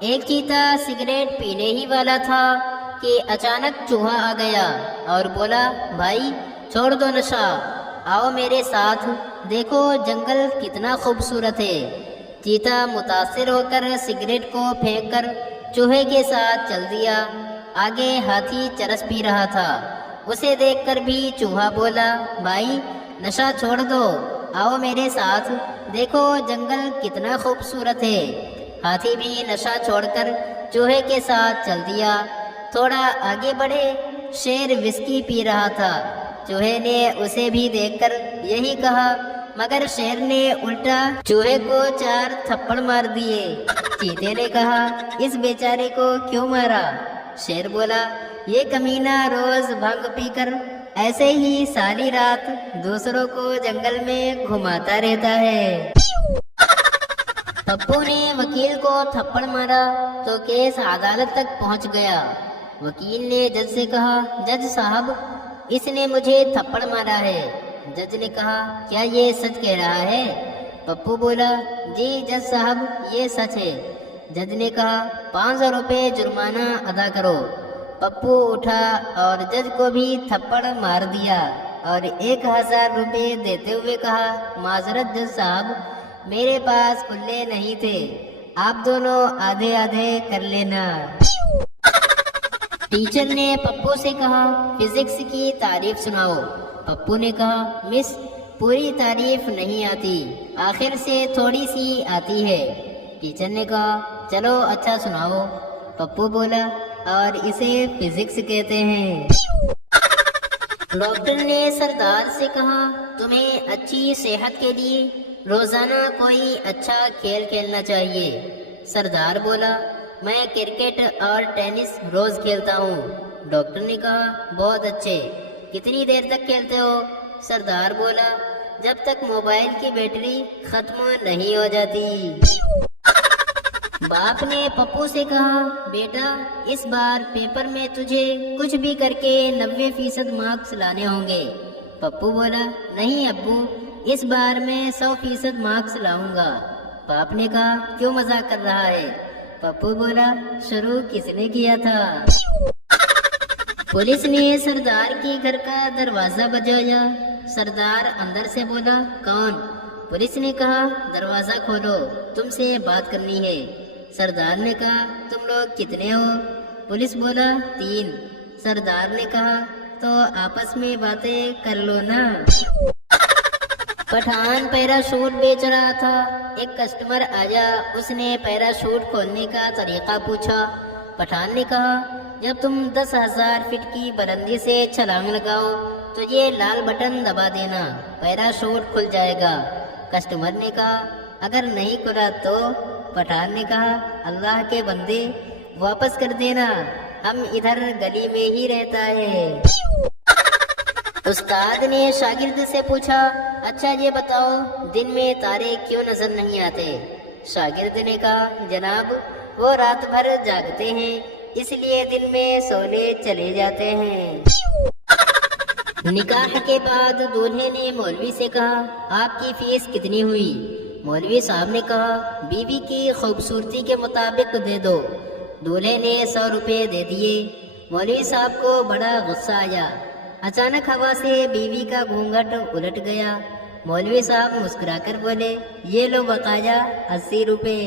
ایک چیتا سگریٹ پینے ہی والا تھا کہ اچانک چوہا آ گیا اور بولا، بھائی چھوڑ دو نشہ، آؤ میرے ساتھ، دیکھو جنگل کتنا خوبصورت ہے۔ چیتا متاثر ہو کر سگریٹ کو پھینک کر چوہے کے ساتھ چل دیا۔ آگے ہاتھی چرس پی رہا تھا، اسے دیکھ کر بھی چوہا بولا، بھائی نشہ چھوڑ دو، آؤ میرے ساتھ، دیکھو جنگل کتنا خوبصورت ہے۔ ہاتھی بھی نشہ چھوڑ کر چوہے کے ساتھ چل دیا۔ تھوڑا آگے بڑھے، شیر وسکی پی رہا تھا۔ چوہے نے اسے بھی دیکھ کر یہی کہا، مگر شیر نے الٹا چوہے کو 4 تھپڑ مار دیے۔ چیتے نے کہا، اس بیچارے کو کیوں مارا؟ شیر بولا، یہ کمینہ روز بھنگ پی کر ایسے ہی ساری رات دوسروں کو جنگل میں گھماتا رہتا ہے۔ پپو نے وکیل کو تھپڑ مارا تو کیس عدالت تک پہنچ گیا۔ وکیل نے جج سے کہا، جج صاحب اس نے مجھے تھپڑ مارا ہے۔ جج نے کہا، کیا یہ سچ کہہ رہا ہے؟ پپو بولا، جی جج صاحب یہ سچ ہے۔ جج نے کہا، 500 روپے جرمانہ ادا کرو۔ پپو اٹھا اور جج کو بھی تھپڑ مار دیا اور 1000 روپے دیتے ہوئے کہا، معذرت جج صاحب، میرے پاس کھلے نہیں تھے، آپ دونوں آدھے آدھے کر لینا۔ ٹیچر نے پپو سے کہا، فزکس کی تعریف سناؤ۔ پپو نے کہا، مس پوری تعریف نہیں آتی، آخر سے تھوڑی سی آتی ہے۔ ٹیچر نے کہا، چلو اچھا سناؤ۔ پپو بولا، اور اسے فزکس کہتے ہیں۔ ڈاکٹر نے سردار سے کہا، تمہیں اچھی صحت کے لیے روزانہ کوئی اچھا کھیل کھیلنا چاہیے۔ سردار بولا، میں کرکٹ اور ٹینس روز کھیلتا ہوں۔ ڈاکٹر نے کہا، بہت اچھے، کتنی دیر تک کھیلتے ہو؟ سردار بولا، جب تک موبائل کی بیٹری ختم نہیں ہو جاتی۔ باپ نے پپو سے کہا، بیٹا اس بار پیپر میں تجھے کچھ بھی کر کے 90% مارکس لانے ہوں گے۔ پپو بولا، نہیں ابو، اس بار میں 100% مارکس لاؤں گا۔ باپ نے کہا، کیوں مذاق کر رہا ہے؟ پپو بولا، شروع کس نے کیا تھا؟ پولیس نے سردار کے گھر کا دروازہ بجایا۔ سردار اندر سے بولا، کون؟ پولیس نے کہا، دروازہ کھولو، تم سے بات کرنی ہے۔ سردار نے کہا، تم لوگ کتنے ہو؟ پولیس بولا، 3۔ سردار نے کہا، تو آپس میں باتیں کر لو نا۔ پٹھان پیراشوٹ بیچ رہا تھا، ایک کسٹمر آیا، اس نے پیراشوٹ کھولنے کا طریقہ پوچھا۔ پٹھان نے کہا، جب تم 10,000 فٹ کی بلندی سے چھلانگ لگاؤ تو یہ لال بٹن دبا دینا، پیراشوٹ کھل جائے گا۔ کسٹمر نے کہا، اگر نہیں کھلا تو؟ پٹھان نے کہا، اللہ کے بندے واپس کر دینا، ہم ادھر گلی میں ہی رہتا ہے۔ استاد نے شاگرد سے پوچھا، اچھا یہ بتاؤ دن میں تارے کیوں نظر نہیں آتے؟ شاگرد نے کہا، جناب وہ رات بھر جاگتے ہیں، اس لیے دن میں سونے چلے جاتے ہیں۔ نکاح کے بعد دولہے نے مولوی سے کہا، آپ کی فیس کتنی ہوئی؟ مولوی صاحب نے کہا، بیوی کی خوبصورتی کے مطابق دے دو۔ دولہے نے 100 روپے دے دیے۔ مولوی صاحب کو بڑا غصہ آیا۔ اچانک ہوا سے بیوی کا گھونگھٹ الٹ گیا۔ مولوی صاحب مسکرا کر بولے، یہ لو بقایا 80 روپے۔